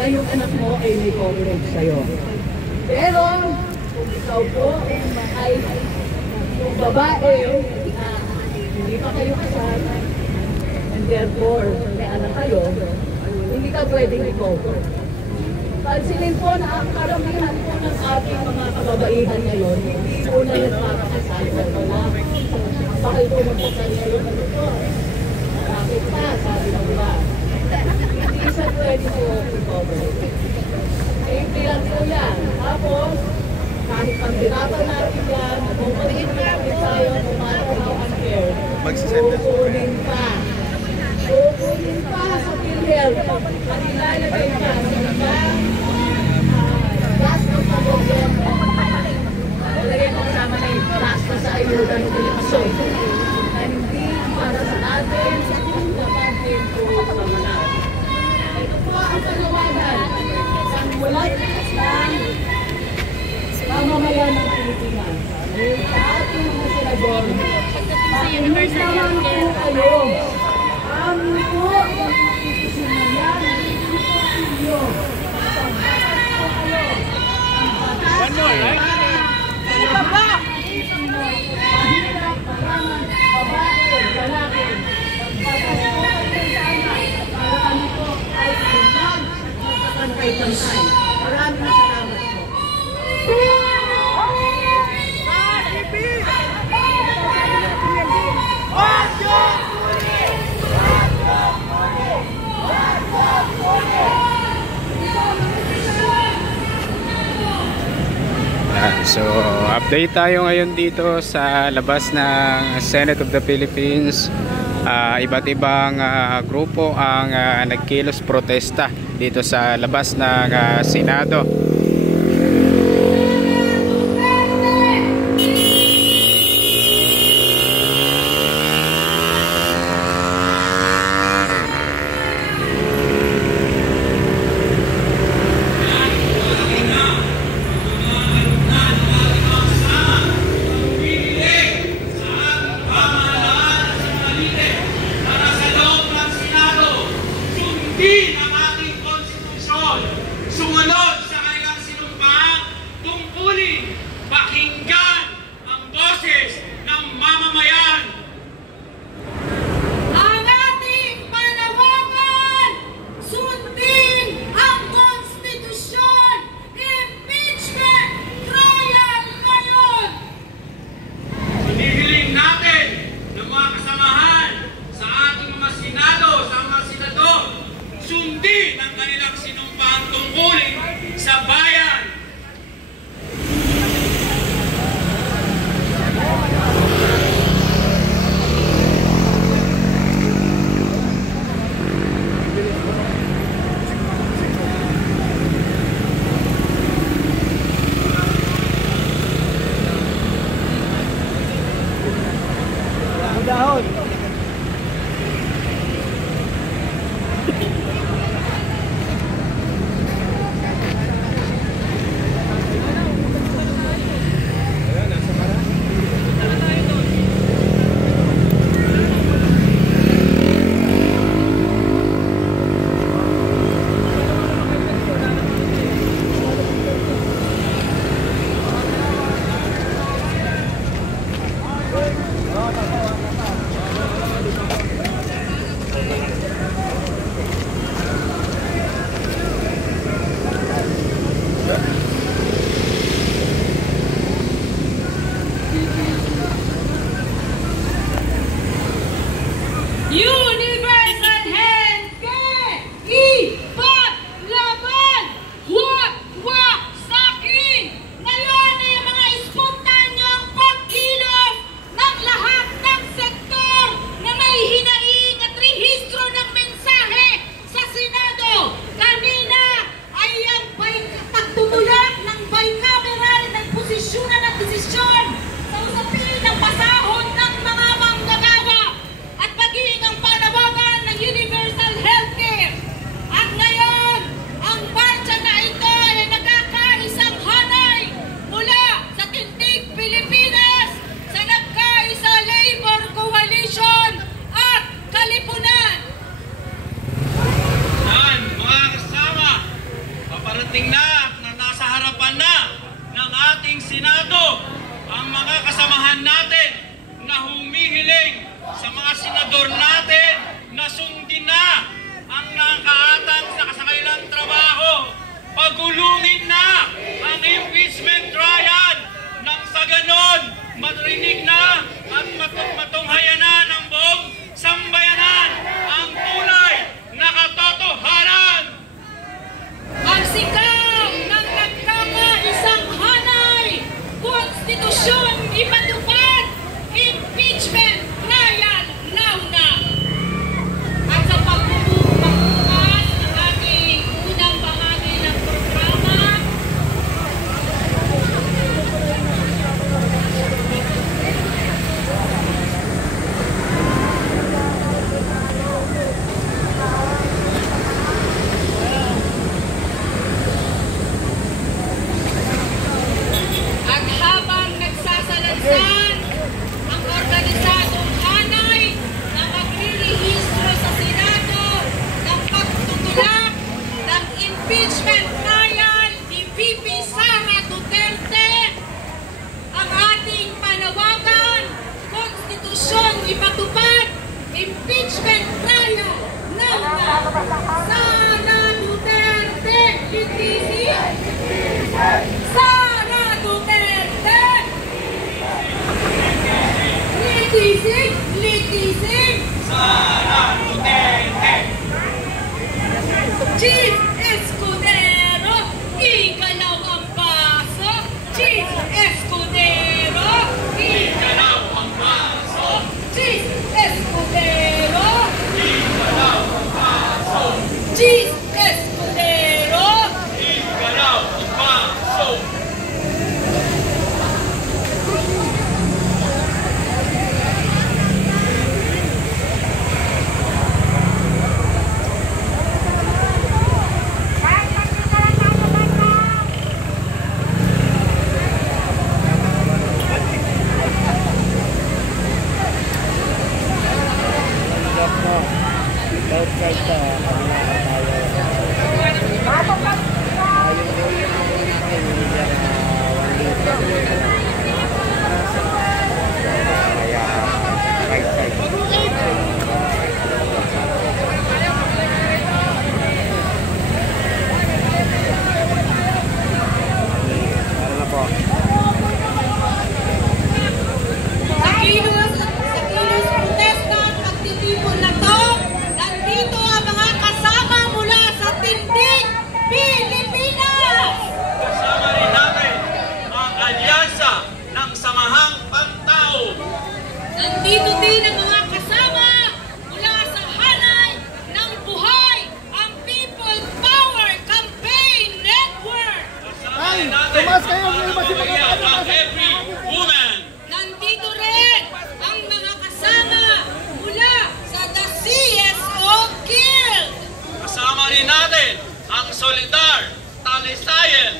na yung anak mo ay may coverage sa'yo. Pero, kung ikaw po ay babae na hindi pa kayo kasal, and therefore may anak kayo, hindi ka pwedeng i-cover. Pansinin po na ang karamihan po ng ating mga kababaihan ngayon, hindi po na nagpapakasal na wala. Bakit po magpasal ngayon na ito? Bakit pa? Sabi ng iba. Hindi siya pwede po i-cover. Simple lang po yan. Tapos, kahit pag-hirapan natin yan, kung pag-hit natin tayo, no matter how unfair, kukunin pa. Kukunin pa sa PhilHealth at ilalagay pa sa ibang gastos ng gobyerno. Ilagay mo kasama na yung gastos sa ayuda ng television na hindi para sa atin na natin po sa manas. Ito po ang panawagan ng mulat ng mamamayan ng Pilipinas. Sa ating mga senador, makinig naman po kayo. Amin po ang pagkikisimayan ng Pilipino. One more, right? Sa baba! Mahirap, maraming babae, lalaki. Marami po ay magkakantay-kantay. Maraming salamat po. So, update tayo ngayon dito sa labas ng Senate of the Philippines. Iba't ibang grupo ang nagkilos protesta dito sa labas ng Senado. Ang ating konstitusyon, sumunod sa kanilang sinumpaan, tungkulin, pakinggan ang boses ng mamamayan. Ang ating panawagan, sundin ang konstitusyon, impeachment trial ngayon. Hinihiling natin ng mga kasamahan sa ating mga senado, sa mga senador, sundin ang kanilang sinumpang tungkulin sa bayan. Dahon! pagulungin na ang impeachment trial nang sa ganon marinig na at matunghayan na ng buong sambayanan ang tunay na katotohanan. Ang sigaw ng nagkakaisang hanay, konstitusyon ipatupad, impeachment trial now na. At sa pagbubukas ng ating unang bahagi ng programa, at habang nagsasalansan ang organisadong hanay na magrerehistro sa Senado ng pagtutulak ng impeachment trial ni VP Sara Duterte, ang ating panawagan, konstitusyon ipatupad, impeachment trial now na. Sara Duterte, litisip! Sara Duterte! Litisip! Litisip! Sara Duterte! Chief Escudero, igalaw ang baso! Chief Escudero, Igalaw ang baso! Chief Escudero, Igalaw ang baso! Chief Escudero. Igalaw ang baso! Sa kilos protesta at pagtitipon na to, nandito ang mga kasama mula sa tindig Pilipinas! Kasama rin natin ang alyansa ng Samahang Pantao. Nandito din ang mga kasama mula sa hanay ng buhay, ang People Power Campaign Network! Kasama rin natin ang mga kababayan ng Every Woman. Nandito rin ang mga kasama mula sa The CSO Guild! Kasama rin natin ang Solidar Talisayan.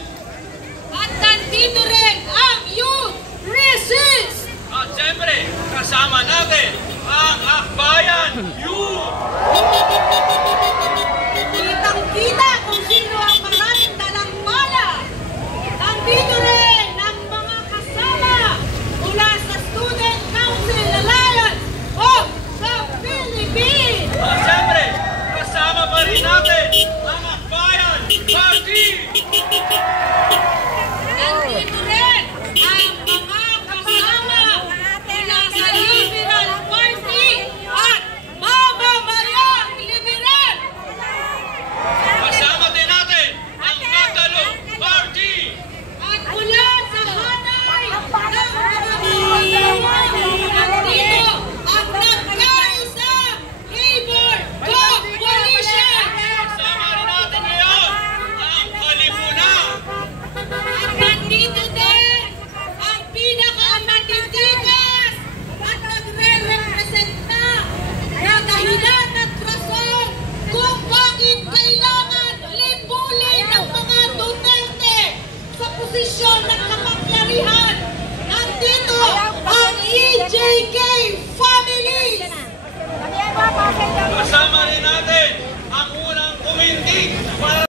At nandito rin ang Youth Resist! At siyempre, kasama natin ang Akbayan Youth. Kitang-kita kung sino ang maraming dalang bala. Nandito rin ang mga kasama mula sa Student Council Alliance of the Philippines. At siyempre, kasama pa rin natin ang Akbayan Party. Nandito rin ang mga kasama mula sa Liberal Party at Mamamayang Liberal. Kasama din natin ang Magalo Party. At mula sa hanay ng mga mamamayan, nandito ang nagkaisa Labor Coalition. Kasama rin natin ngayon ang Kalimunan. At nandito din ang pinakamatitigas at nagre-representa na dahilan at rason kung bakit kailangan libulin ng mga Duterte sa posisyon ng kapangyarihan. Nandito ang EJK families. Kasama rin natin